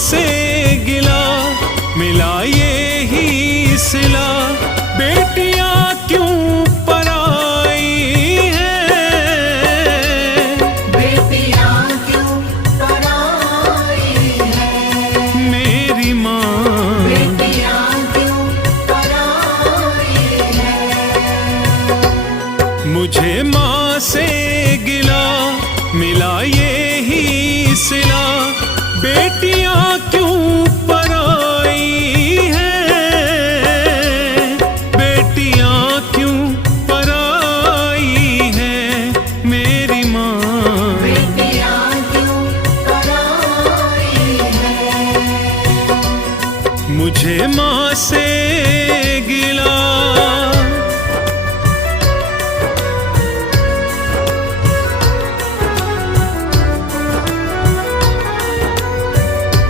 से गिला मिला ये ही सिला, बेटियां क्यों पराई हैं, बेटियां क्यों पराई हैं, मेरी माँ बेटियां क्यों पराई हैं। मुझे माँ से गिला मिला ये ही सिला, बेटियां क्यों पराई हैं, बेटियां क्यों पराई हैं, मेरी माँ बेटियां क्यों पराई हैं। मुझे माँ से